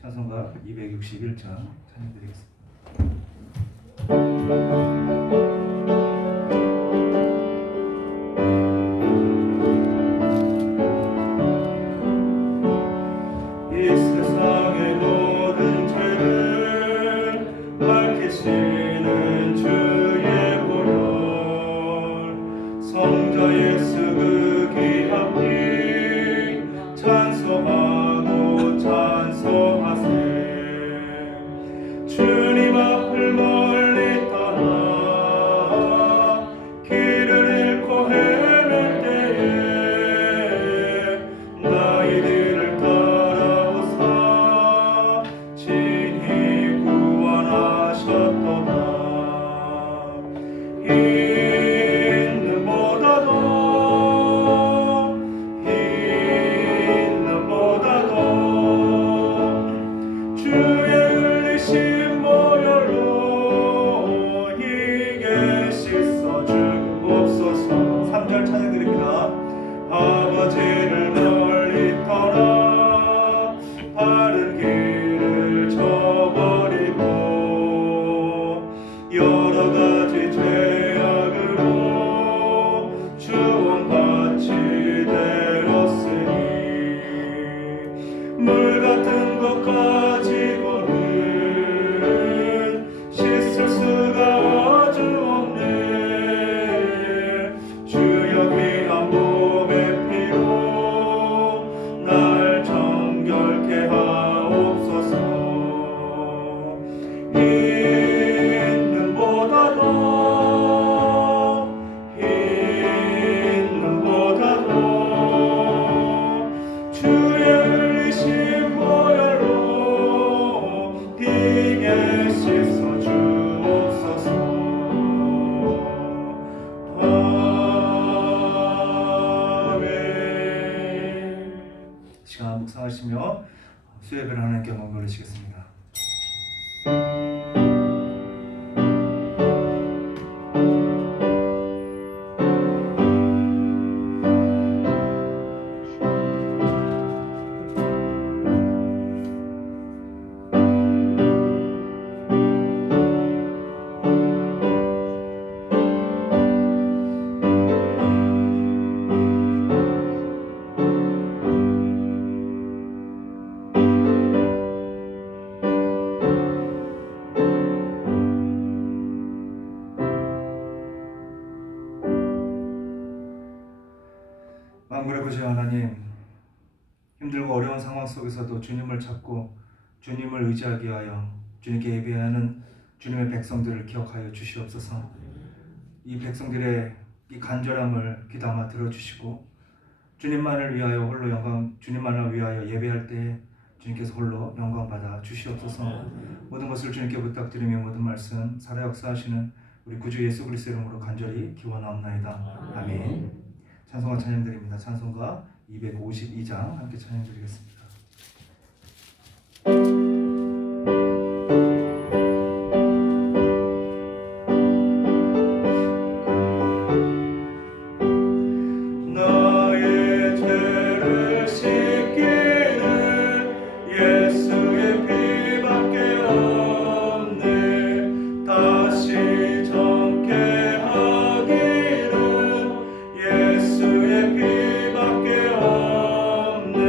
찬송가 261장 찬양드리겠습니다. 이 세상의 모든 죄를 밝히시는 주의 보혈, 성자 예수 그 귀한 피 찬송하고 찬송하세. 주님 앞을 멀리 떠나 길을 잃고 헤맬 때에 나이들을 따라오사 친히 구원하셨도다. 있는 보다도 주의 흘리신 보혈로 이게 씻어 주옵소서. 3절 찬양드립니다. 아버지를 멀리 떠나 바른 길을 저버리고 여러 가지 죄악으로 주원같이 되었으니 물 같은 것 가지고는 씻을 수가 아주 없네. 주여 귀한 몸의 피로 날 정결케 하옵소서. 있는 보다도 주의 흘리신 보혈로 비게 씻어 주옵소서. 아멘. 시간 묵상하시며 수예배를 하나님께 영광 돌리시겠습니다. 만물의 구주 하나님, 힘들고 어려운 상황 속에서도 주님을 찾고 주님을 의지하게 하여 주님께 예배하는 주님의 백성들을 기억하여 주시옵소서. 이 백성들의 이 간절함을 귀담아 들어주시고 주님만을 위하여 홀로 영광, 주님만을 위하여 예배할 때 주님께서 홀로 영광 받아 주시옵소서. 모든 것을 주님께 부탁드리며 모든 말씀 살아 역사하시는 우리 구주 예수 그리스도 이름으로 간절히 기원하옵나이다. 아멘. 찬송가 찬양드립니다. 찬송가 252장 함께 찬양드리겠습니다. 나의 죄를 씻기는 예수의 피밖에 없네. 다시 정케 하기는 예수의 피밖에 없네.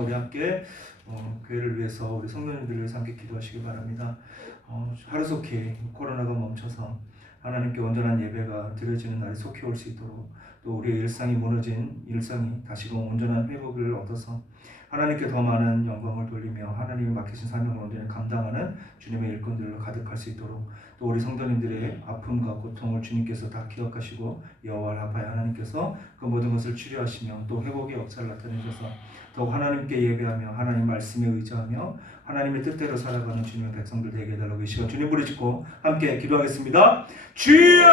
우리 함께 교회를 위해서 우리 성도님들을 위해서 함께 기도하시기 바랍니다. 하루속히 코로나가 멈춰서 하나님께 온전한 예배가 드려지는 날이 속히 올 수 있도록, 또 우리의 일상이 무너진 일상이 다시금 온전한 회복을 얻어서 하나님께 더 많은 영광을 돌리며 하나님이 맡기신 사명을 온전히 감당하는 주님의 일꾼들로 가득할 수 있도록, 또 우리 성도님들의 아픔과 고통을 주님께서 다 기억하시고 여호와 라파의 하나님께서 그 모든 것을 치료하시며 또 회복의 역사를 나타내셔서 더욱 하나님께 예배하며 하나님 말씀에 의지하며 하나님의 뜻대로 살아가는 주님의 백성들 되게 해달라고 이 시간 주님 부르짖고 함께 기도하겠습니다. 주여!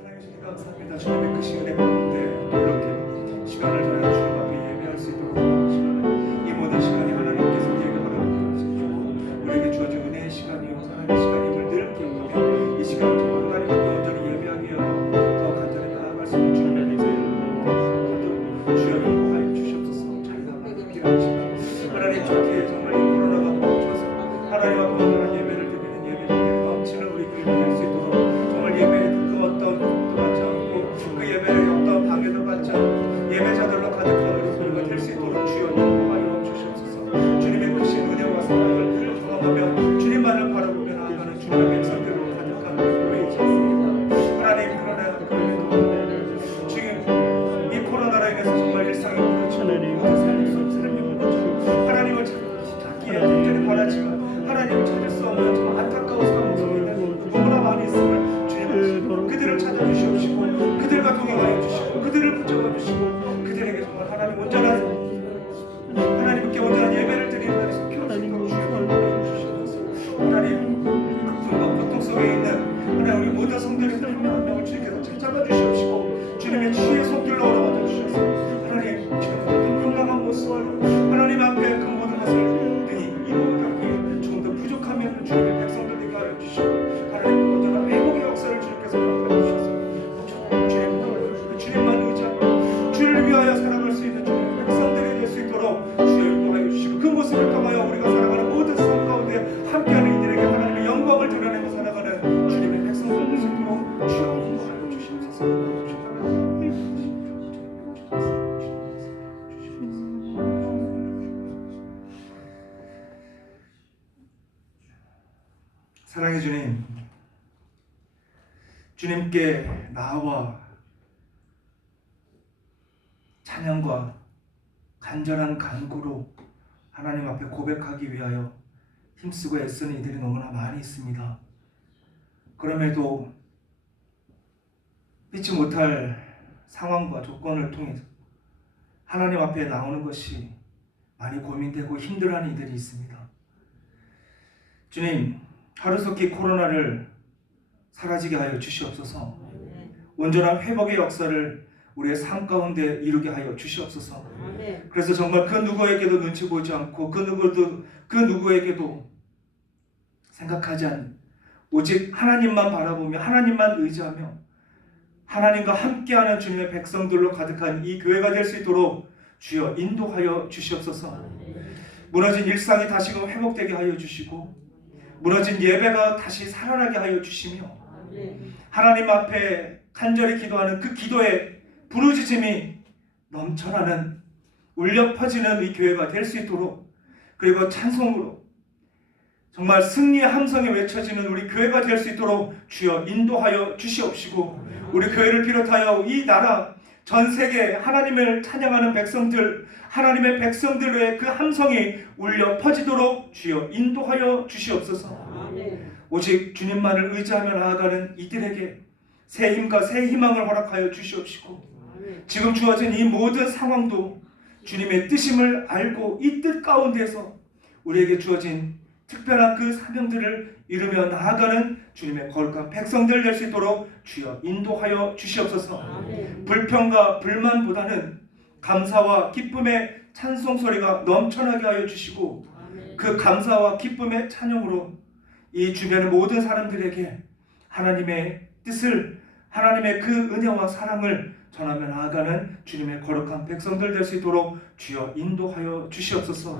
사랑해 주님 감사합니다. 주님의 그 시간에 가운데 이렇게 시간을 전해 주님 앞에 예배할 수 있도록 시간을, 이 모든 시간이 하나님께서 우리에게 허락하시고 우리에게 주어진 은혜의 시간이요 하나님의 시간임을 늘 기억하며 이 시간을 통해 하나님께 온전히 예배하기 위하여 더 간절히 나아갈 수 있는 주님의 백성들 주여 인도하여 주시옵소서. 자기가 함께 하시고 하나님 좋게 정말 이 코로나가 멈춰서 하나님 앞에 온전한 예배를 드리는 예배들이 넘치는 우리 교회가 될 수 있도록 정말 예배에 그 어떤 공도 받지 않고 그 예배에 어떤 방해도 받지 않고 예배자들로 가득한 우리 교회가 될 수 있도록 주여 인도하여 주시옵소서. 주님의 크신 은혜와 사랑을 늘 경험하며 주님만을 바라보며 나아가는 주님의 백성들로 가득한 우리 교회에 있지 않습니까? 하나님, 그러나 그럼에도 지금 이 코로나로 인해서 정말 일상이 무너지고 삶이 무너지고 하나님을 찾기에 완전히 바라지만 하나님을 찾을 수 없는 정말 안타까운 상황 속에 있는 너무나 많이 있음을 주님 그들을 찾아주시옵시고 그들과 동행하여 주시고 그들을 붙잡아 주시고 그들에게 정말 하나님 온전한 하나님께 온전한 예배를 드리는 날이 속히 올 수 있도록 주여 주시옵소서. 하나님 아픔과 고통 속에 있는 하나님 우리 모든 성도님들 한 명 한 명을 주님께서 찾아봐 주시옵시고 주님의 주의 손길로 얻어맞아 주셔서 하나님 지금 건강한 모습을 하나님 앞에 그 모든 것을 능히 이루어가기에 조금 더 부족하면 주님의 백성들 되게 하여 주시고 하나님 온전한 회복의 역사를 주님께서 허락하여 주셔서 주님만 의지하고 주를 위하여 살아갈 수 있는 주님의 백성들이 될 수 있도록 주여 인도하여 주시고 그 모습을 통하여 우리가 살아가는 모든 삶 가운데 함께하는 이들에게 하나님의 영광을 드러내고 살아가는 주님의 백성들 될 수 있도록 주여 인도하여 주시옵소서. 사랑해 주님, 주님께 나와 찬양과 간절한 간구로 하나님 앞에 고백하기 위하여 힘쓰고 애쓰는 이들이 너무나 많이 있습니다. 그럼에도 믿지 못할 상황과 조건을 통해서 하나님 앞에 나오는 것이 많이 고민되고 힘들어하는 이들이 있습니다. 주님, 하루속히 코로나를 사라지게 하여 주시옵소서. 온전한 회복의 역사를 우리의 삶 가운데 이루게 하여 주시옵소서. 그래서 정말 그 누구에게도 눈치 보지 않고 그 누구에게도 생각하지 않는 오직 하나님만 바라보며 하나님만 의지하며 하나님과 함께하는 주님의 백성들로 가득한 이 교회가 될 수 있도록 주여 인도하여 주시옵소서. 무너진 일상이 다시금 회복되게 하여 주시고 무너진 예배가 다시 살아나게 하여 주시며 하나님 앞에 간절히 기도하는 그 기도의 부르짖음이 넘쳐나는 울려 퍼지는 이 교회가 될 수 있도록, 그리고 찬송으로 정말 승리의 함성이 외쳐지는 우리 교회가 될 수 있도록 주여 인도하여 주시옵시고 우리 교회를 비롯하여 이 나라 전 세계 하나님을 찬양하는 백성들, 하나님의 백성들의 그 함성이 울려 퍼지도록 주여 인도하여 주시옵소서. 오직 주님만을 의지하며 나아가는 이들에게 새 힘과 새 희망을 허락하여 주시옵시고 지금 주어진 이 모든 상황도 주님의 뜻임을 알고 이 뜻 가운데서 우리에게 주어진 특별한 그 사명들을 이루며 나아가는 주님의 거룩한 백성들 될 수 있도록 주여 인도하여 주시옵소서. 불평과 불만보다는 감사와 기쁨의 찬송 소리가 넘쳐나게 하여 주시고 그 감사와 기쁨의 찬양으로 이 주변의 모든 사람들에게 하나님의 뜻을, 하나님의 그 은혜와 사랑을 전하며 나아가는 주님의 거룩한 백성들 될 수 있도록 주여 인도하여 주시옵소서.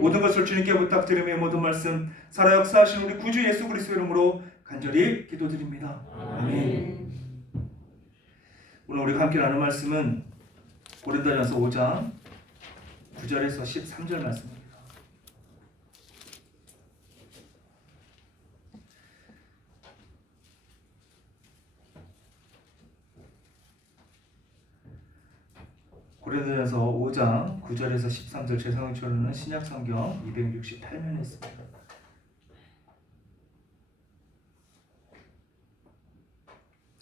모든 것을 주님께 부탁드리며 모든 말씀 살아 역사하신 우리 구주 예수 그리스도 이름으로 간절히 기도드립니다. 아멘. 오늘 우리가 함께 나눌 말씀은 고린도전서 5장 9절에서 13절 말씀입니다. 고린도전서 5장 9절에서 13절 제 성경으로는 신약성경 268면에 있습니다.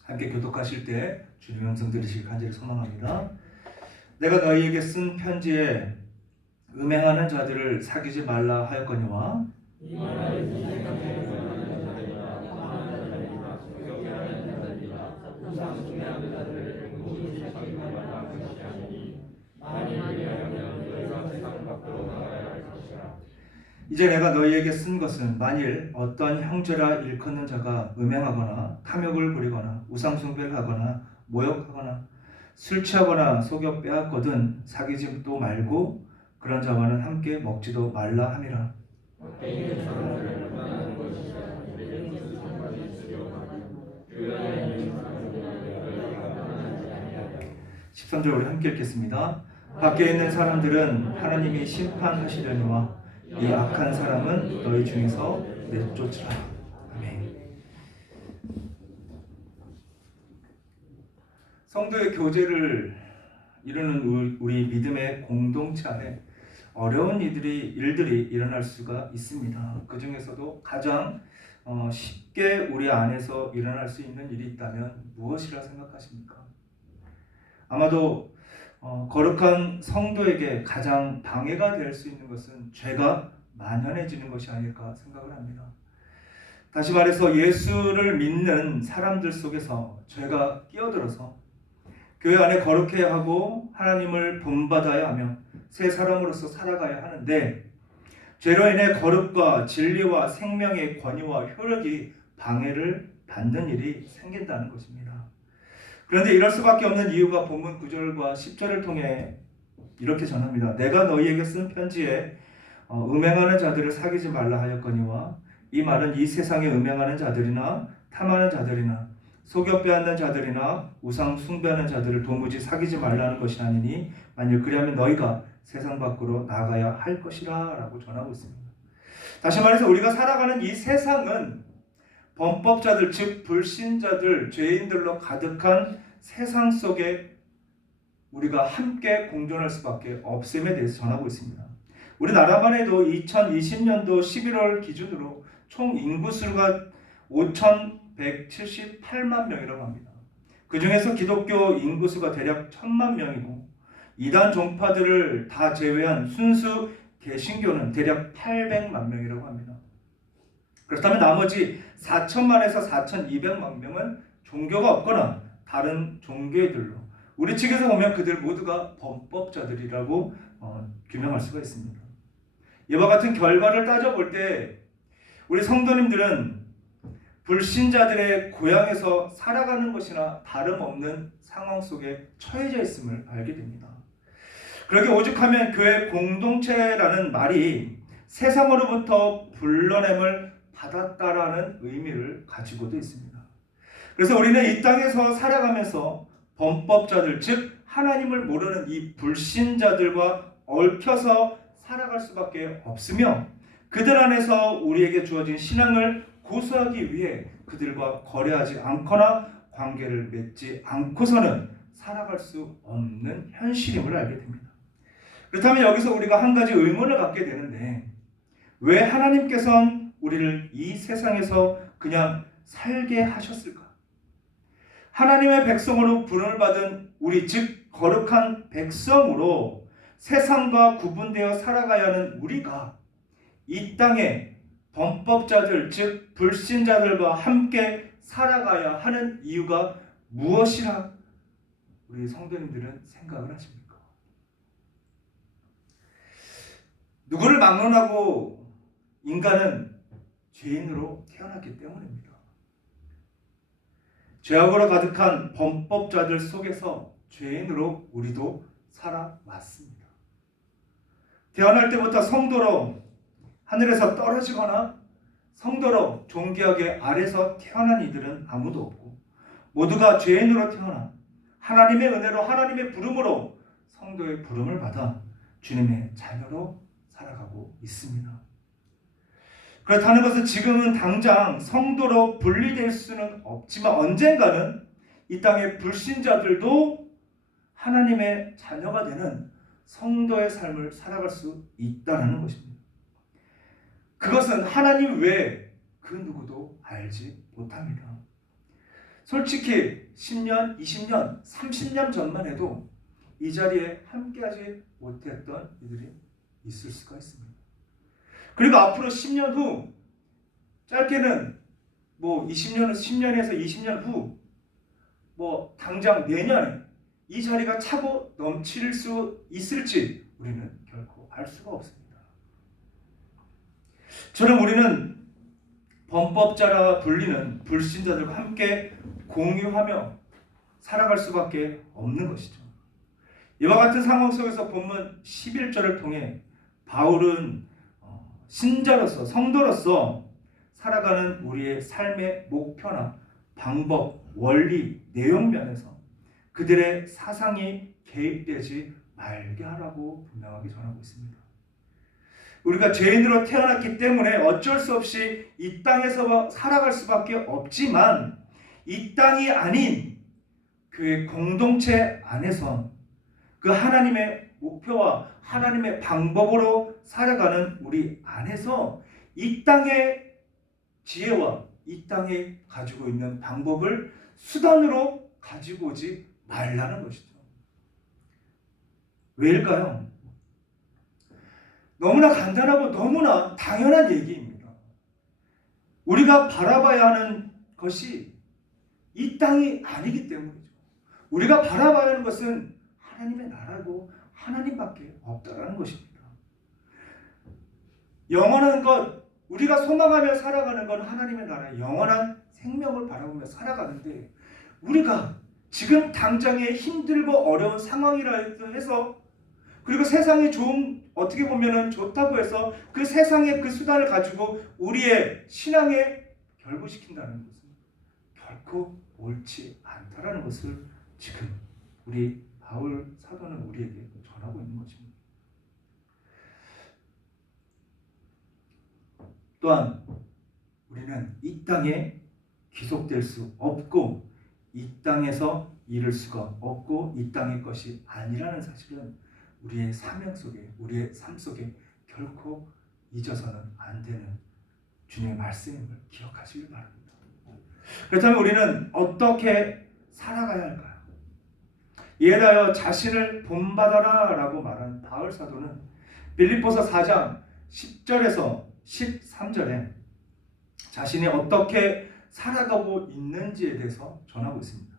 함께 교독하실 때 주님의 음성 들으시길 간절히 소망합니다. 내가 너희에게 쓴 편지에 음행하는 자들을 사귀지 말라 하였거니와 이제 내가 너희에게 쓴 것은 만일 어떤 형제라 일컫는 자가 음행하거나 탐욕을 부리거나 우상숭배를 하거나 모욕하거나 술 취하거나 속여 빼앗거든 사귀지도 말고 그런 자와는 함께 먹지도 말라 함이라. 13절 우리 함께 읽겠습니다. 밖에 있는 사람들은 하나님이 심판하시려니와 이 악한 사람은 너희 중에서 내쫓으라. 아멘. 성도의 교제를 이루는 우리 믿음의 공동체 안에 어려운 일들이 일어날 수가 있습니다. 그 중에서도 가장 쉽게 우리 안에서 일어날 수 있는 일이 있다면 무엇이라 생각하십니까? 아마도 거룩한 성도에게 가장 방해가 될 수 있는 것은 죄가 만연해지는 것이 아닐까 생각을 합니다. 다시 말해서 예수를 믿는 사람들 속에서 죄가 끼어들어서 교회 안에 거룩해야 하고 하나님을 본받아야 하며 새 사람으로서 살아가야 하는데 죄로 인해 거룩과 진리와 생명의 권위와 효력이 방해를 받는 일이 생긴다는 것입니다. 그런데 이럴 수밖에 없는 이유가 본문 9절과 10절을 통해 이렇게 전합니다. 내가 너희에게 쓴 편지에 음행하는 자들을 사귀지 말라 하였거니와 이 말은 이 세상에 음행하는 자들이나 탐하는 자들이나 속여 빼앗는 자들이나 우상 숭배하는 자들을 도무지 사귀지 말라는 것이 아니니 만일 그리하면 너희가 세상 밖으로 나가야 할 것이라 라고 전하고 있습니다. 다시 말해서 우리가 살아가는 이 세상은 범법자들 즉 불신자들 죄인들로 가득한 세상 속에 우리가 함께 공존할 수밖에 없음에 대해서 전하고 있습니다. 우리나라만 해도 2020년도 11월 기준으로 총 인구수가 5,178만 명이라고 합니다. 그 중에서 기독교 인구수가 대략 1,000만 명이고 이단 종파들을 다 제외한 순수 개신교는 대략 800만 명이라고 합니다. 그렇다면 나머지 4천만에서 4,200만 명은 종교가 없거나 다른 종교들로 우리 측에서 보면 그들 모두가 범법자들이라고 규명할 수가 있습니다. 이와 같은 결과를 따져볼 때 우리 성도님들은 불신자들의 고향에서 살아가는 것이나 다름없는 상황 속에 처해져 있음을 알게 됩니다. 그렇게 오죽하면 교회 공동체라는 말이 세상으로부터 불러냄을 받았다라는 의미를 가지고도 있습니다. 그래서 우리는 이 땅에서 살아가면서 범법자들 즉 하나님을 모르는 이 불신자들과 얽혀서 살아갈 수밖에 없으며 그들 안에서 우리에게 주어진 신앙을 고수하기 위해 그들과 거래하지 않거나 관계를 맺지 않고서는 살아갈 수 없는 현실임을 알게 됩니다. 그렇다면 여기서 우리가 한 가지 의문을 갖게 되는데 왜 하나님께서는 우리를 이 세상에서 그냥 살게 하셨을까? 하나님의 백성으로 부름을 받은 우리 즉 거룩한 백성으로 세상과 구분되어 살아가야 하는 우리가 이 땅에 범법자들 즉 불신자들과 함께 살아가야 하는 이유가 무엇이라 우리 성도님들은 생각을 하십니까? 누구를 막론하고 인간은 죄인으로 태어났기 때문입니다. 죄악으로 가득한 범법자들 속에서 죄인으로 우리도 살아왔습니다. 태어날 때부터 성도로 하늘에서 떨어지거나 성도로 존귀하게 아래서 태어난 이들은 아무도 없고 모두가 죄인으로 태어나 하나님의 은혜로 하나님의 부름으로 성도의 부름을 받아 주님의 자녀로 살아가고 있습니다. 그렇다는 것은 지금은 당장 성도로 분리될 수는 없지만 언젠가는 이 땅의 불신자들도 하나님의 자녀가 되는 성도의 삶을 살아갈 수 있다는 것입니다. 그것은 하나님 외에 그 누구도 알지 못합니다. 솔직히 10년, 20년, 30년 전만 해도 이 자리에 함께하지 못했던 이들이 있을 수가 있습니다. 그리고 앞으로 10년 후, 짧게는 10년에서 20년 후, 당장 내년에 이 자리가 차고 넘칠 수 있을지 우리는 결코 알 수가 없습니다. 저는 우리는 범법자라 불리는 불신자들과 함께 공유하며 살아갈 수밖에 없는 것이죠. 이와 같은 상황 속에서 본문 11절을 통해 바울은 신자로서 성도로서 살아가는 우리의 삶의 목표나 방법, 원리, 내용 면에서 그들의 사상이 개입되지 말게 하라고 분명하게 전하고 있습니다. 우리가 죄인으로 태어났기 때문에 어쩔 수 없이 이 땅에서 살아갈 수밖에 없지만 이 땅이 아닌 교회 공동체 안에서 그 하나님의 목표와 하나님의 방법으로 살아가는 우리 안에서 이 땅의 지혜와 이 땅에 가지고 있는 방법을 수단으로 가지고 오지 말라는 것이죠. 왜일까요? 너무나 간단하고 너무나 당연한 얘기입니다. 우리가 바라봐야 하는 것이 이 땅이 아니기 때문이죠. 우리가 바라봐야 하는 것은 하나님의 나라고 하나님밖에 없다라는 것입니다. 영원한 것, 우리가 소망하며 살아가는 건 하나님의 나라의 영원한 생명을 바라보며 살아가는데 우리가 지금 당장에 힘들고 어려운 상황이라 해서 그리고 세상이 어떻게 보면 좋다고 해서 그 세상의 그 수단을 가지고 우리의 신앙에 결부시킨다는 것은 결코 옳지 않다라는 것을 지금 우리 바울 사도는 우리에게 전하고 있는 것입니다. 또한 우리는 이 땅에 귀속될 수 없고 이 땅에서 이룰 수가 없고 이 땅의 것이 아니라는 사실은 우리의 사명 속에 우리의 삶 속에 결코 잊어서는 안 되는 주님의 말씀임을 기억하시길 바랍니다. 그렇다면 우리는 어떻게 살아가야 할까요? 이에 대하여 자신을 본받아라 라고 말한 바울 사도는 빌립보서 4장 10절에서 13절에 자신이 어떻게 살아가고 있는지에 대해서 전하고 있습니다.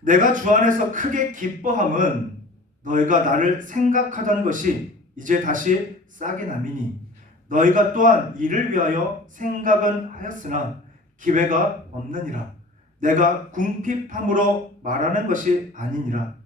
내가 주 안에서 크게 기뻐함은 너희가 나를 생각하던 것이 이제 다시 싹이 남이니 너희가 또한 이를 위하여 생각은 하였으나 기회가 없느니라. 내가 궁핍함으로 말하는 것이 아니니라.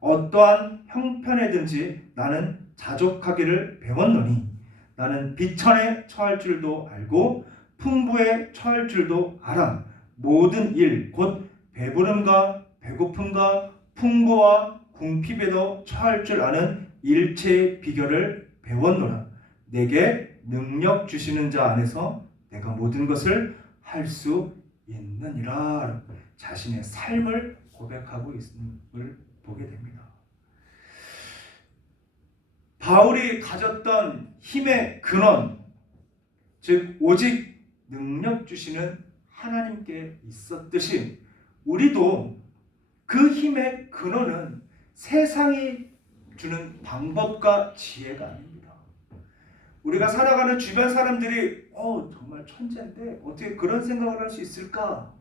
어떠한 형편에든지 나는 자족하기를 배웠노니 나는 비천에 처할 줄도 알고 풍부에 처할 줄도 알아. 모든 일 곧 배부름과 배고픔과 풍부와 궁핍에도 처할 줄 아는 일체의 비결을 배웠노라. 내게 능력 주시는 자 안에서 내가 모든 것을 할 수 있느니라. 자신의 삶을 고백하고 있음을 보게 됩니다. 바울이 가졌던 힘의 근원, 즉 오직 능력 주시는 하나님께 있었듯이 우리도 그 힘의 근원은 세상이 주는 방법과 지혜가 아닙니다. 우리가 살아가는 주변 사람들이 정말 천재인데 어떻게 그런 생각을 할 수 있을까?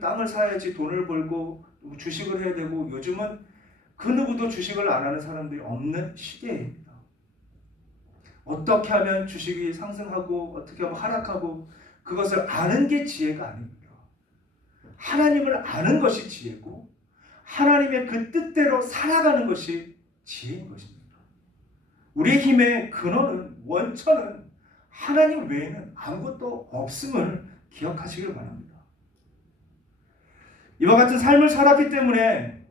땅을 사야지 돈을 벌고 주식을 해야 되고 요즘은 그 누구도 주식을 안 하는 사람들이 없는 시대입니다. 어떻게 하면 주식이 상승하고 어떻게 하면 하락하고 그것을 아는 게 지혜가 아닙니다. 하나님을 아는 것이 지혜고 하나님의 그 뜻대로 살아가는 것이 지혜인 것입니다. 우리의 힘의 근원은 원천은 하나님 외에는 아무것도 없음을 기억하시길 바랍니다. 이와 같은 삶을 살았기 때문에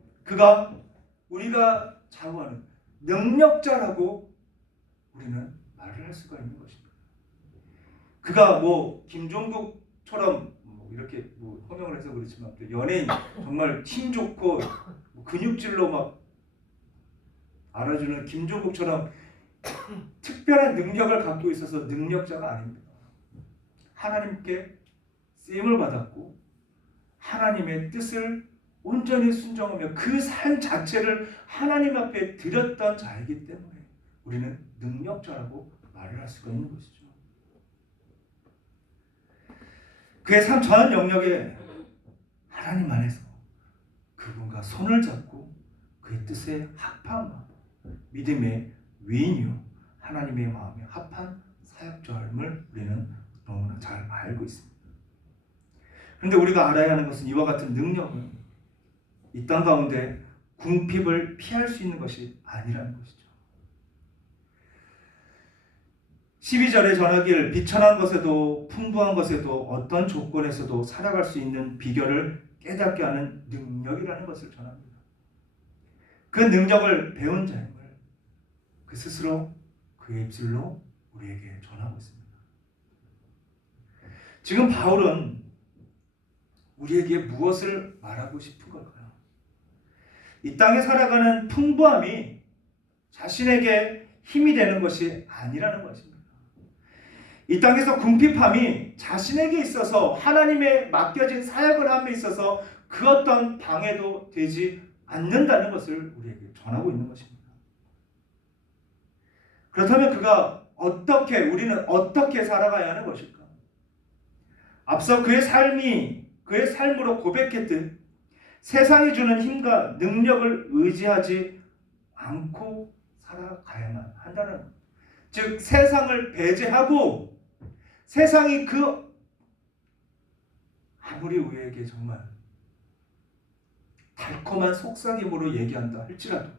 우리가 좌우하는 능력자라고 우리는 말을 할 수가 있는 것입니다. 그가 뭐 김종국처럼 이렇게 호명을 해서 그렇지만 연예인 정말 힘 좋고 근육질로 막 알아주는 김종국처럼 특별한 능력을 갖고 있어서 능력자가 아닙니다. 하나님께 쓰임을 받았고 하나님의 뜻을 온전히 순종하며 그 삶 자체를 하나님 앞에 드렸던 자이기 때문에 우리는 능력자라고 말을 할 수가 있는 것이죠. 그의 삶 전 영역에 하나님 안에서 그분과 손을 잡고 그의 뜻에 합한 믿음의 위인이요 하나님의 마음에 합한 사역자임을 우리는 너무나 잘 알고 있습니다. 그런데 우리가 알아야 하는 것은 이와 같은 능력은 이 땅 가운데 궁핍을 피할 수 있는 것이 아니라는 것이죠. 12절에 전하길 비천한 것에도 풍부한 것에도 어떤 조건에서도 살아갈 수 있는 비결을 깨닫게 하는 능력이라는 것을 전합니다. 그 능력을 배운 자임을 그 스스로 그의 입술로 우리에게 전하고 있습니다. 지금 바울은 우리에게 무엇을 말하고 싶은 걸까요? 이 땅에 살아가는 풍부함이 자신에게 힘이 되는 것이 아니라는 것입니다. 이 땅에서 궁핍함이 자신에게 있어서 하나님의 맡겨진 사역을 함에 있어서 그 어떤 방해도 되지 않는다는 것을 우리에게 전하고 있는 것입니다. 그렇다면 우리는 어떻게 살아가야 하는 것일까? 앞서 그의 삶으로 고백했듯 세상이 주는 힘과 능력을 의지하지 않고 살아가야만 한다는 것. 즉 세상을 배제하고 세상이 아무리 우리에게 정말 달콤한 속삭임으로 얘기한다 할지라도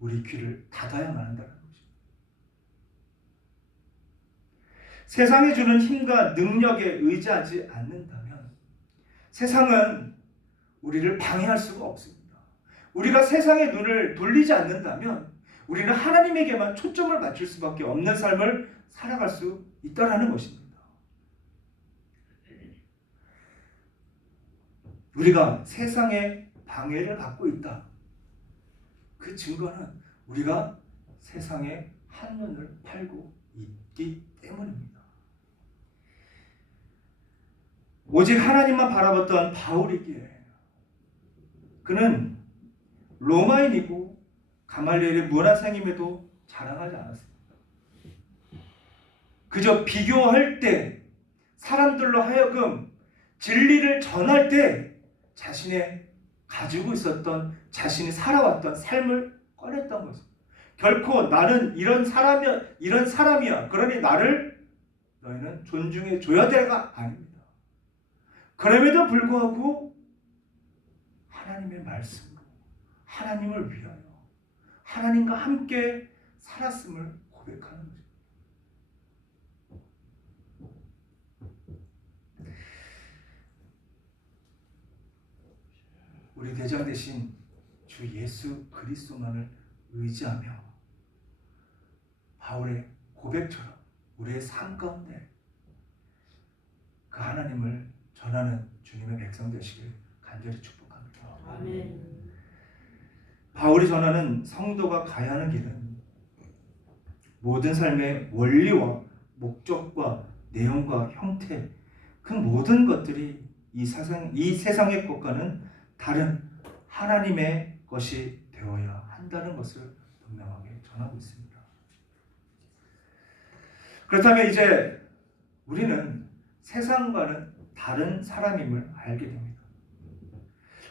우리 귀를 닫아야만 한다는 것입니다. 세상이 주는 힘과 능력에 의지하지 않는다면 세상은 우리를 방해할 수가 없습니다. 우리가 세상의 눈을 돌리지 않는다면 우리는 하나님에게만 초점을 맞출 수밖에 없는 삶을 살아갈 수 있다는 것입니다. 우리가 세상의 방해를 받고 있다. 그 증거는 우리가 세상의 한눈을 팔고 있기 때문입니다. 오직 하나님만 바라봤던 바울이기에 그는 로마인이고 가말리엘의 문화생임에도 자랑하지 않았습니다. 그저 비교할 때 사람들로 하여금 진리를 전할 때 자신의 가지고 있었던 자신이 살아왔던 삶을 꺼냈던 것입니다. 결코 나는 이런 사람이야. 그러니 나를 너희는 존중해 줘야 될가 아닙니다. 그럼에도 불구하고 하나님의 말씀으로 하나님을 위하여 하나님과 함께 살았음을 고백하는 것입니다. 우리 대장 되신 주 예수 그리스도만을 의지하며 바울의 고백처럼 우리의 삶 가운데 그 하나님을 전하는 주님의 백성 되시길 간절히 축복합니다. 아멘. 바울이 전하는 성도가 가야 하는 길은 모든 삶의 원리와 목적과 내용과 형태 그 모든 것들이 이 세상의 것과는 다른 하나님의 것이 되어야 한다는 것을 분명하게 전하고 있습니다. 그렇다면 이제 우리는 세상과는 다른 사람임을 알게 됩니다.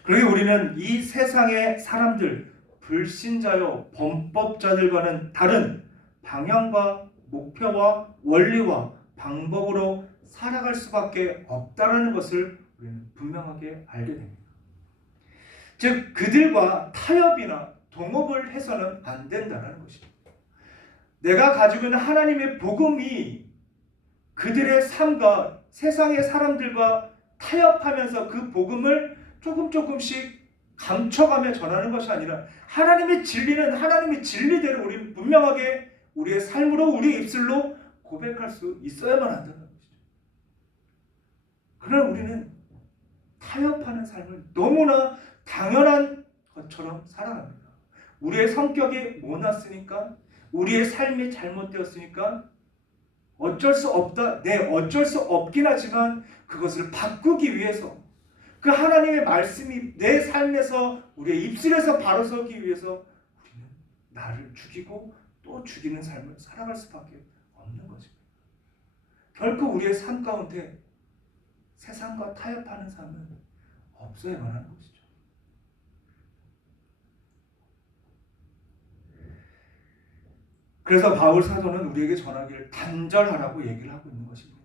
그러게 우리는 이 세상의 사람들, 불신자요 범법자들과는 다른 방향과 목표와 원리와 방법으로 살아갈 수밖에 없다는 것을 우리는 분명하게 알게 됩니다. 즉 그들과 타협이나 동업을 해서는 안 된다는 것입니다. 내가 가지고 있는 하나님의 복음이 그들의 삶과 세상의 사람들과 타협하면서 그 복음을 조금씩 감춰가며 전하는 것이 아니라 하나님의 진리는 하나님의 진리대로 우리는 분명하게 우리의 삶으로 우리의 입술로 고백할 수 있어야만 한다는 것이죠. 그러나 우리는 타협하는 삶을 너무나 당연한 것처럼 살아갑니다. 우리의 성격이 모났으니까, 우리의 삶이 잘못되었으니까 어쩔 수 없다. 어쩔 수 없긴 하지만 그것을 바꾸기 위해서, 그 하나님의 말씀이 내 삶에서 우리의 입술에서 바로 서기 위해서 우리는 나를 죽이고 또 죽이는 삶을 살아갈 수밖에 없는 것입니다. 결코 우리의 삶 가운데 세상과 타협하는 삶은 없어야만 하는 것이죠. 그래서 바울 사도는 우리에게 전하기를 단절하라고 얘기를 하고 있는 것입니다.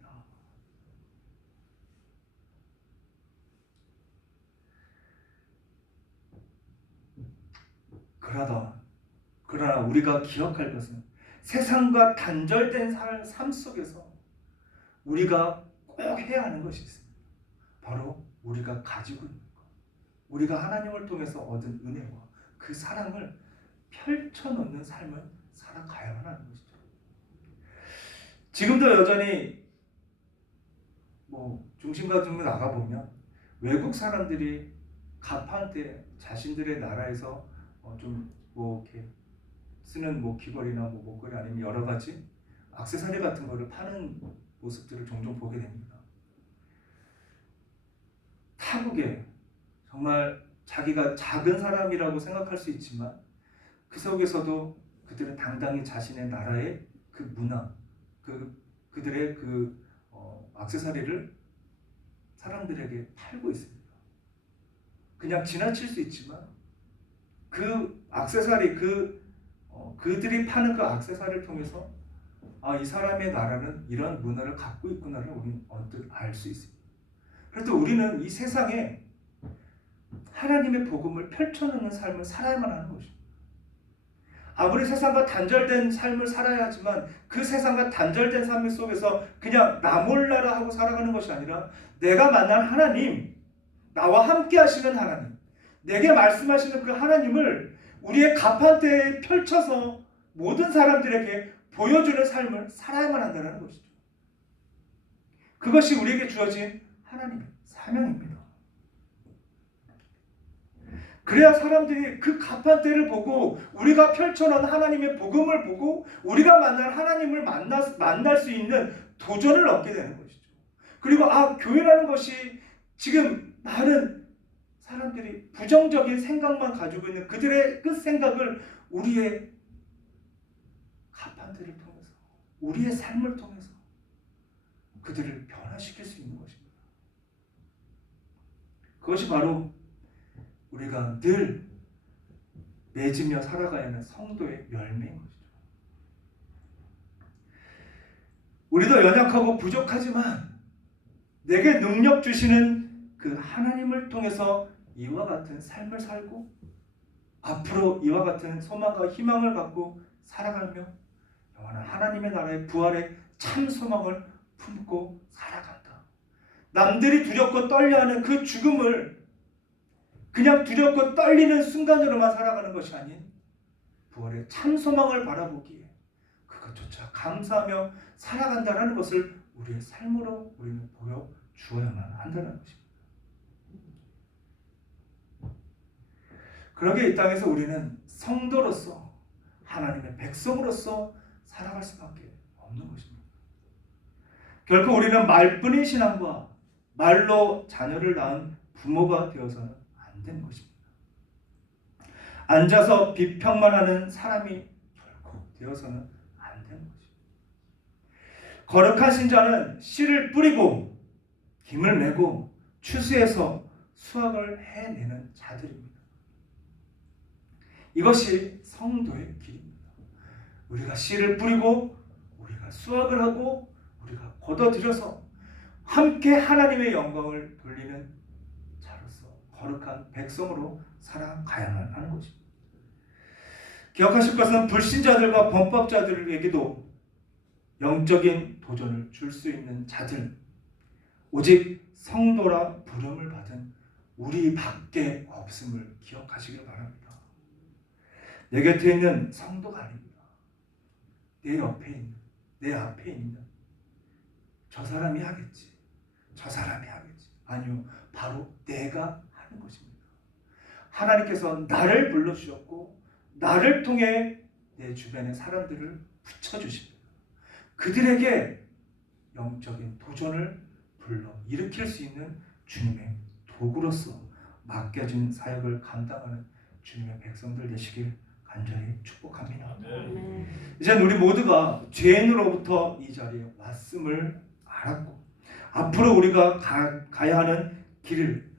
그러나 우리가 기억할 것은 세상과 단절된 삶 속에서 우리가 꼭 해야 하는 것이 있습니다. 바로 우리가 가지고 있는 것, 우리가 하나님을 통해서 얻은 은혜와 그 사랑을 펼쳐놓는 삶을 살아가야만 하는 것이죠. 지금도 여전히 중심가정에 나가보면 외국 사람들이 가판대 자신들의 나라에서 이렇게 쓰는 귀걸이나 목걸이 아니면 여러 가지 액세서리 같은 거를 파는 모습들을 종종 보게 됩니다. 타국에 정말 자기가 작은 사람이라고 생각할 수 있지만 그 속에서도 그들은 당당히 자신의 나라의 그 문화, 그들의 액세서리를 사람들에게 팔고 있습니다. 그냥 지나칠 수 있지만 그 액세서리, 그들이 파는 그 액세서리를 통해서 이 사람의 나라는 이런 문화를 갖고 있구나를 우리는 언뜻 알 수 있습니다. 그래도 우리는 이 세상에 하나님의 복음을 펼쳐놓는 삶을 살아야만 하는 것입니다. 아무리 세상과 단절된 삶을 살아야 하지만 그 세상과 단절된 삶 속에서 그냥 나 몰라라 하고 살아가는 것이 아니라 내가 만난 하나님, 나와 함께 하시는 하나님, 내게 말씀하시는 그 하나님을 우리의 가판대에 펼쳐서 모든 사람들에게 보여주는 삶을 살아야만 한다는 것이죠. 그것이 우리에게 주어진 하나님의 사명입니다. 그래야 사람들이 그 가판대를 보고 우리가 펼쳐놓은 하나님의 복음을 보고 우리가 만난 하나님을 만날 수 있는 도전을 얻게 되는 것이죠. 그리고 교회라는 것이 지금 많은 사람들이 부정적인 생각만 가지고 있는 그들의 끝 생각을 우리의 가판대를 통해서, 우리의 삶을 통해서 그들을 변화시킬 수 있는 것입니다. 그것이 바로 우리가 늘 맺으며 살아가야 하는 성도의 열매인 것이죠. 우리도 연약하고 부족하지만 내게 능력 주시는 그 하나님을 통해서 이와 같은 삶을 살고 앞으로 이와 같은 소망과 희망을 갖고 살아가며 영원한 하나님의 나라의 부활의 참 소망을 품고 살아간다. 남들이 두렵고 떨려하는 그 죽음을 그냥 두렵고 떨리는 순간으로만 살아가는 것이 아닌 부활의 참 소망을 바라보기에 그것조차 감사하며 살아간다는 것을 우리의 삶으로 우리는 보여주어야만 한다는 것입니다. 그러기에 이 땅에서 우리는 성도로서 하나님의 백성으로서 살아갈 수밖에 없는 것입니다. 결코 우리는 말뿐인 신앙과 말로 자녀를 낳은 부모가 되어서는 안 되는 것입니다. 앉아서 비평만 하는 사람이 결코 되어서는 안 되는 것입니다. 거룩한 신자는 씨를 뿌리고 김을 메고 추수해서 수확을 해내는 자들입니다. 이것이 성도의 길입니다. 우리가 씨를 뿌리고 우리가 수확을 하고 우리가 걷어들여서 함께 하나님의 영광을 돌리는 자로서 거룩한 백성으로 살아가야만 하는 것입니다. 기억하실 것은 불신자들과 범법자들에게도 영적인 도전을 줄 수 있는 자들, 오직 성도라 부름을 받은 우리밖에 없음을 기억하시길 바랍니다. 내 곁에 있는 성도가 아닙니다. 내 옆에 있는, 내 앞에 있는 저 사람이 하겠지, 저 사람이 하겠지. 아니요, 바로 내가 하는 것입니다. 하나님께서 나를 불러주셨고 나를 통해 내 주변의 사람들을 붙여주십니다. 그들에게 영적인 도전을 불러 일으킬 수 있는 주님의 도구로서 맡겨진 사역을 감당하는 주님의 백성들 되시길 간절히 축복합니다. 이제 우리 모두가 죄인으로부터 이 자리에 왔음을 알았고 앞으로 우리가 가야 하는 길을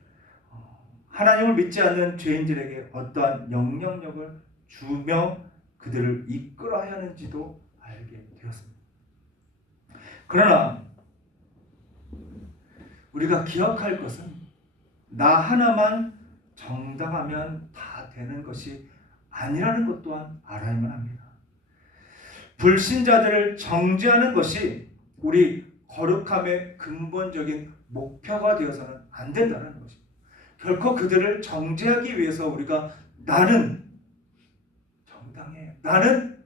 하나님을 믿지 않는 죄인들에게 어떠한 영향력을 주며 그들을 이끌어야 하는지도 알게 되었습니다. 그러나 우리가 기억할 것은 나 하나만 정당하면 다 되는 것이 아니라는 것 또한 알아야만 합니다. 불신자들을 정죄하는 것이 우리 거룩함의 근본적인 목표가 되어서는 안 된다는 것입니다. 결코 그들을 정죄하기 위해서 우리가 나는 정당해, 나는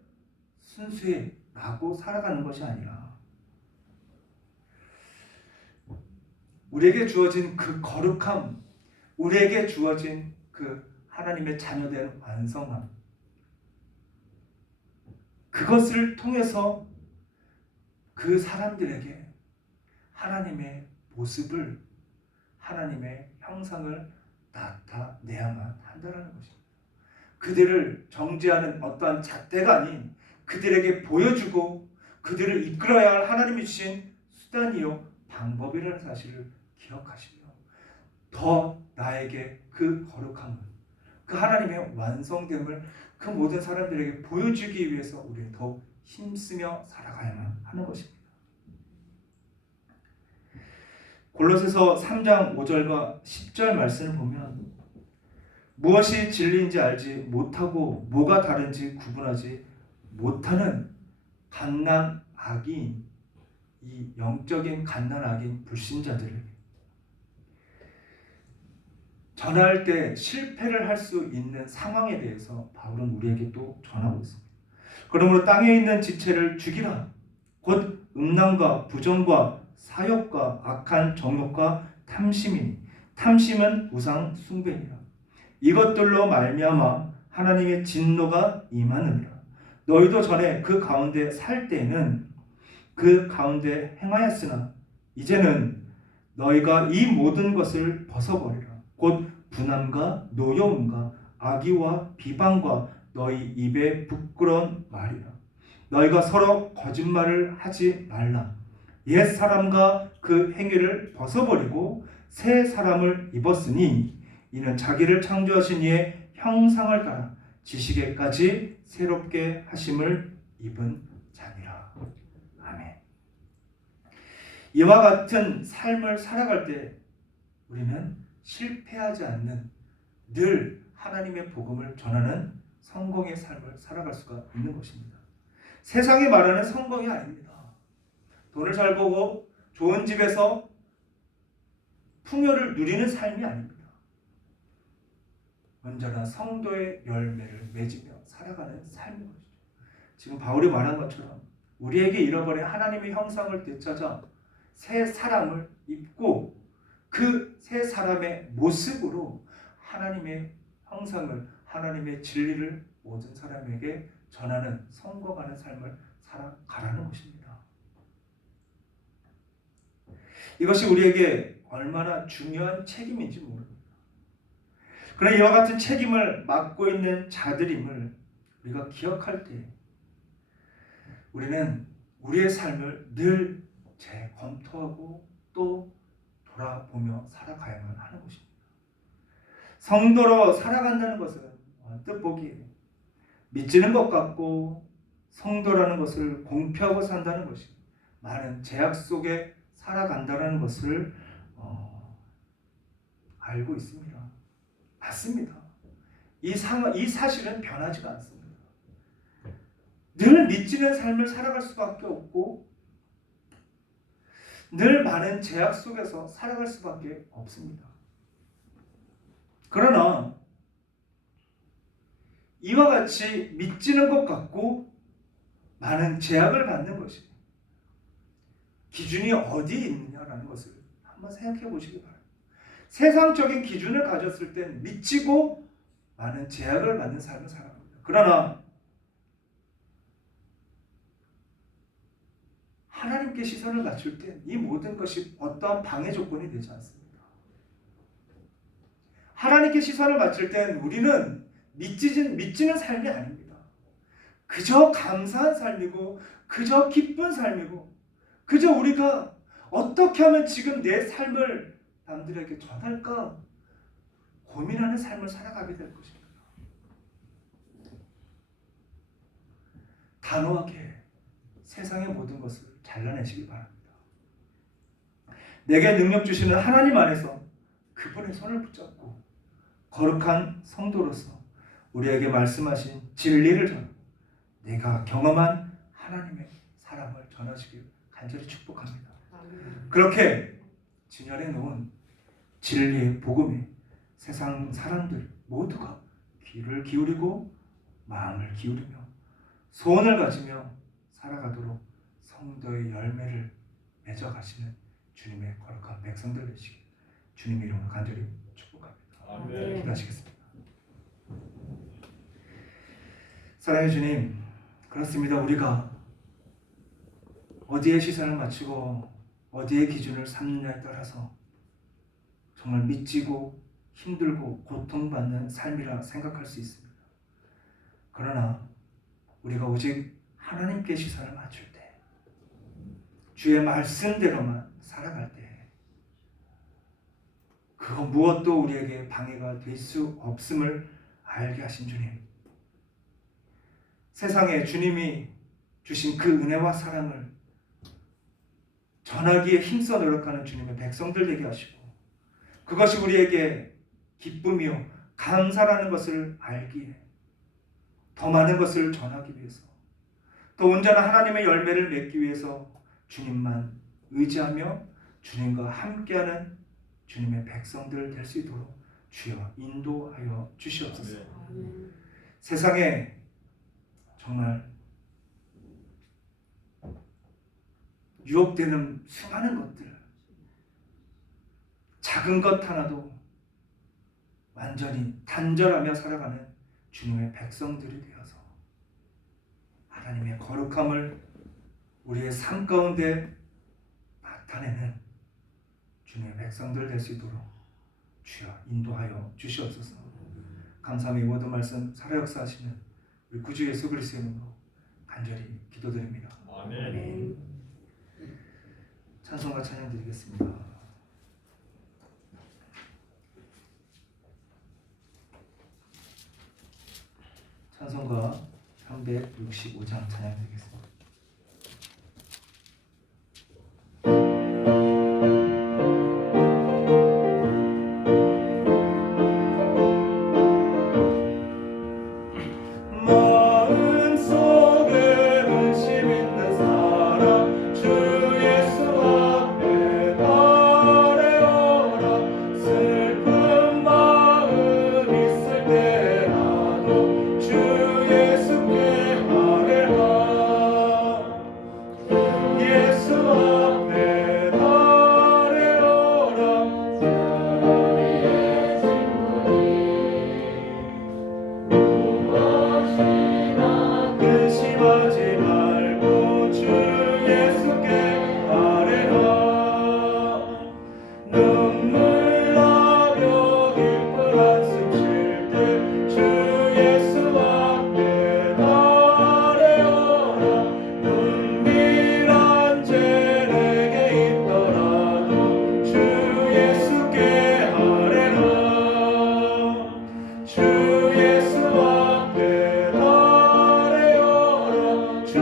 순수해 라고 살아가는 것이 아니라 우리에게 주어진 그 거룩함, 우리에게 주어진 그 하나님의 자녀된 완성함, 그것을 통해서 그 사람들에게 하나님의 모습을, 하나님의 형상을 나타내야만 한다는 것입니다. 그들을 정죄하는 어떠한 잣대가 아닌 그들에게 보여주고 그들을 이끌어야 할 하나님이 주신 수단이요 방법이라는 사실을 기억하시며 더 나에게 그 거룩함을, 그 하나님의 완성됨을 그 모든 사람들에게 보여주기 위해서 우리는 더욱 힘쓰며 살아가야만 하는 것입니다. 골로새서 3장 5절과 10절 말씀을 보면 무엇이 진리인지 알지 못하고 뭐가 다른지 구분하지 못하는 갓난 악인, 이 영적인 갓난 악인 불신자들을 전할 때 실패를 할 수 있는 상황에 대해서 바울은 우리에게 또 전하고 있습니다. 그러므로 땅에 있는 지체를 죽이라. 곧 음란과 부정과 사욕과 악한 정욕과 탐심이니 탐심은 우상 숭배니라. 이것들로 말미암아 하나님의 진노가 임하느니라. 너희도 전에 그 가운데 살 때에는 그 가운데 행하였으나 이제는 너희가 이 모든 것을 벗어버리라. 곧 분함과 노여움과 악의와 비방과 너희 입에 부끄러운 말이라. 너희가 서로 거짓말을 하지 말라. 옛 사람과 그 행위를 벗어버리고 새 사람을 입었으니 이는 자기를 창조하신 이의 형상을 따라 지식에까지 새롭게 하심을 입은 자니라. 아멘. 이와 같은 삶을 살아갈 때 우리는 실패하지 않는 늘 하나님의 복음을 전하는 성공의 삶을 살아갈 수가 있는 것입니다. 세상이 말하는 성공이 아닙니다. 돈을 잘 벌고 좋은 집에서 풍요를 누리는 삶이 아닙니다. 언제나 성도의 열매를 맺으며 살아가는 삶인 것이죠. 지금 바울이 말한 것처럼 우리에게 잃어버린 하나님의 형상을 되찾아 새 사람을 입고 그 새 사람의 모습으로 하나님의 형상을, 하나님의 진리를 모든 사람에게 전하는 성공하는 삶을 살아가라는 것입니다. 이것이 우리에게 얼마나 중요한 책임인지 모릅니다. 그러나 이와 같은 책임을 맡고 있는 자들임을 우리가 기억할 때 우리는 우리의 삶을 늘 재검토하고 또 돌아보며 살아가야만 하는 것입니다. 성도로 살아간다는 것은 언뜻 보기에 믿지는 것 같고 성도라는 것을 공표하고 산다는 것이 많은 제약 속에 살아간다는 것을 알고 있습니다. 맞습니다. 이 사실은 변하지가 않습니다. 늘 믿지는 삶을 살아갈 수밖에 없고 늘 많은 제약 속에서 살아갈 수밖에 없습니다. 그러나 이와 같이 믿지는 것 같고 많은 제약을 받는 것이 기준이 어디에 있느냐라는 것을 한번 생각해 보시기 바랍니다. 세상적인 기준을 가졌을 땐 미치고 많은 제약을 받는 삶을 살아갑니다. 그러나 하나님께 시선을 맞출 때 이 모든 것이 어떠한 방해 조건이 되지 않습니다. 하나님께 시선을 맞출 땐 우리는 미치는 삶이 아닙니다. 그저 감사한 삶이고 그저 기쁜 삶이고 그저 우리가 어떻게 하면 지금 내 삶을 남들에게 전할까 고민하는 삶을 살아가게 될 것입니다. 단호하게 세상의 모든 것을 잘라내시기 바랍니다. 내게 능력 주시는 하나님 안에서 그분의 손을 붙잡고 거룩한 성도로서 우리에게 말씀하신 진리를 전하고 내가 경험한 하나님의 사랑을 전하시길 간절히 축복합니다. 그렇게 진열해 놓은 진리의 복음에 세상 사람들 모두가 귀를 기울이고 마음을 기울이며 소원을 가지며 살아가도록 성도의 열매를 맺어가시는 주님의 거룩한 백성들 되시길 주님의 이름으로 간절히 축복합니다. 아멘. 기도하시겠습니다. 사랑의 주님, 그렇습니다. 우리가 어디에 시선을 맞추고 어디에 기준을 삼느냐에 따라서 정말 미치고 힘들고 고통받는 삶이라 생각할 수 있습니다. 그러나 우리가 오직 하나님께 시선을 맞출 때 주의 말씀대로만 살아갈 때 그거 무엇도 우리에게 방해가 될 수 없음을 알게 하신 주님, 세상에 주님이 주신 그 은혜와 사랑을 전하기에 힘써 노력하는 주님의 백성들 되게 하시고 그것이 우리에게 기쁨이요 감사라는 것을 알기에 더 많은 것을 전하기 위해서 또 온전한 하나님의 열매를 맺기 위해서 주님만 의지하며 주님과 함께하는 주님의 백성들 될 수 있도록 주여 인도하여 주시옵소서. 세상에 정말 유혹되는 수많은 것들, 작은 것 하나도 완전히 단절하며 살아가는 주님의 백성들이 되어서 하나님의 거룩함을 우리의 삶 가운데 나타내는 주님의 백성들 될 수 있도록 주여 인도하여 주시옵소서. 감사함이 모든 말씀 살아 역사하시는 우리 구주 예수 그리스도의 이름으로 간절히 기도드립니다. 아멘. 찬송과 찬양 드리겠습니다. 찬송가 365장 찬양 드리겠습니다. 주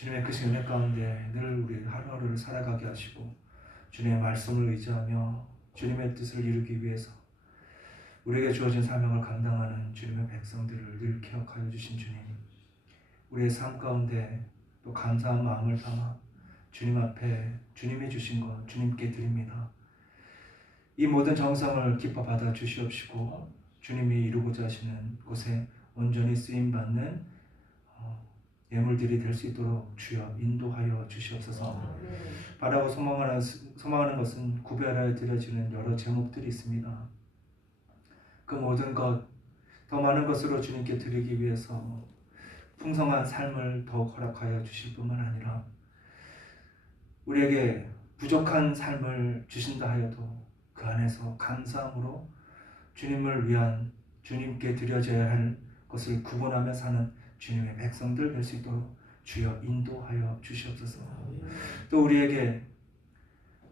주님의 그 은혜 가운데 늘 우리 하루하루를 살아가게 하시고 주님의 말씀을 의지하며 주님의 뜻을 이루기 위해서 우리에게 주어진 사명을 감당하는 주님의 백성들을 늘 기억하여 주신 주님, 우리의 삶 가운데 또 감사한 마음을 담아 주님 앞에 주님이 주신 것 주님께 드립니다. 이 모든 정성을 기뻐 받아 주시옵시고 주님이 이루고자 하시는 곳에 온전히 쓰임받는 예물들이 될 수 있도록 주여 인도하여 주시옵소서. 바라고 소망하는 것은 구별하여 드려지는 여러 제목들이 있습니다. 그 모든 것, 더 많은 것으로 주님께 드리기 위해서 풍성한 삶을 더욱 허락하여 주실 뿐만 아니라 우리에게 부족한 삶을 주신다 하여도 그 안에서 감사함으로 주님을 위한 주님께 드려져야 할 것을 구분하며 사는 주님의 백성들 될 수 있도록 주여 인도하여 주시옵소서. 또 우리에게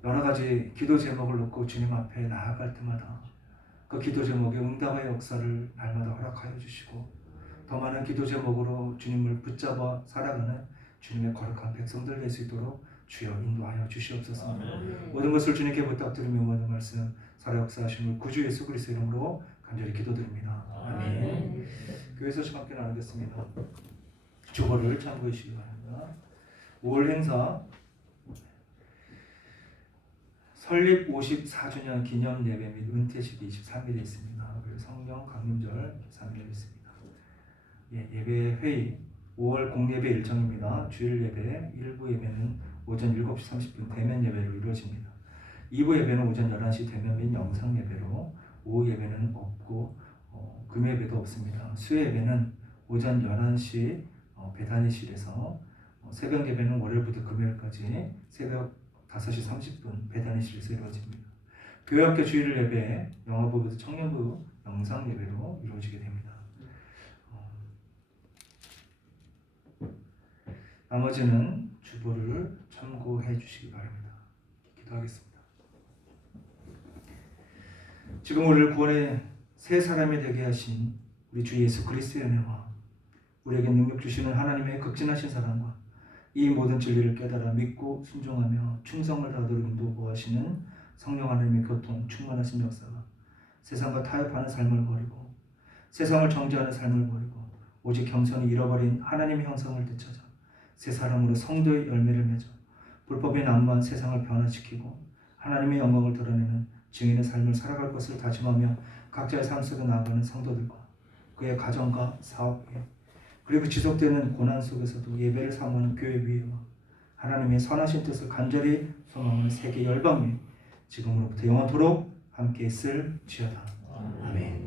여러 가지 기도 제목을 놓고 주님 앞에 나아갈 때마다 그 기도 제목의 응답의 역사를 날마다 허락하여 주시고 더 많은 기도 제목으로 주님을 붙잡아 살아가는 주님의 거룩한 백성들 될 수 있도록 주여 인도하여 주시옵소서. 모든 것을 주님께 부탁드리며 모든 말씀 살아 역사하심을 구주 예수 그리스도 이름으로 간절히 기도드립니다. 아멘. 교회에서 함께 나누겠습니다. 주보를 참고해 주시기 바랍니다. 5월 행사 설립 54주년 기념 예배 및 은퇴식이 23일에 있습니다. 그리고 성령 강림절 3일에 있습니다. 예배 회의 5월 공예배 일정입니다. 주일 예배 1부 예배는 오전 7시 30분 대면 예배로 이루어집니다. 2부 예배는 오전 11시 대면 및 영상 예배로 오후 예배는 없고 금요 예배도 없습니다. 수요 예배는 오전 11시 배단위실에서 새벽 예배는 월요일부터 금요일까지 새벽 5시 30분 배단위실에서 이루어집니다. 교회학교 주일 예배, 영화부부터 청년부 영상 예배로 이루어지게 됩니다. 나머지는 주보를 참고해 주시기 바랍니다. 기도하겠습니다. 지금 우리를 구원의 새 사람이 되게 하신 우리 주 예수 그리스도의 은혜와 우리에게 능력 주시는 하나님의 극진하신 사랑과 이 모든 진리를 깨달아 믿고 순종하며 충성을 다하도록 인도하시는 성령 하나님의 교통 충만하신 역사가 세상과 타협하는 삶을 버리고 세상을 정죄하는 삶을 버리고 오직 겸손히 잃어버린 하나님의 형상을 되찾아 새 사람으로 성도의 열매를 맺어 불법의 난무한 세상을 변화시키고 하나님의 영광을 드러내는 증인의 삶을 살아갈 것을 다짐하며 각자의 삶 속에 나아가는 성도들과 그의 가정과 사업에 그리고 지속되는 고난 속에서도 예배를 사모하는 교회 위에와 하나님의 선하신 뜻을 간절히 소망하는 세계 열방에 지금으로부터 영원토록 함께 있을지어다. 아멘.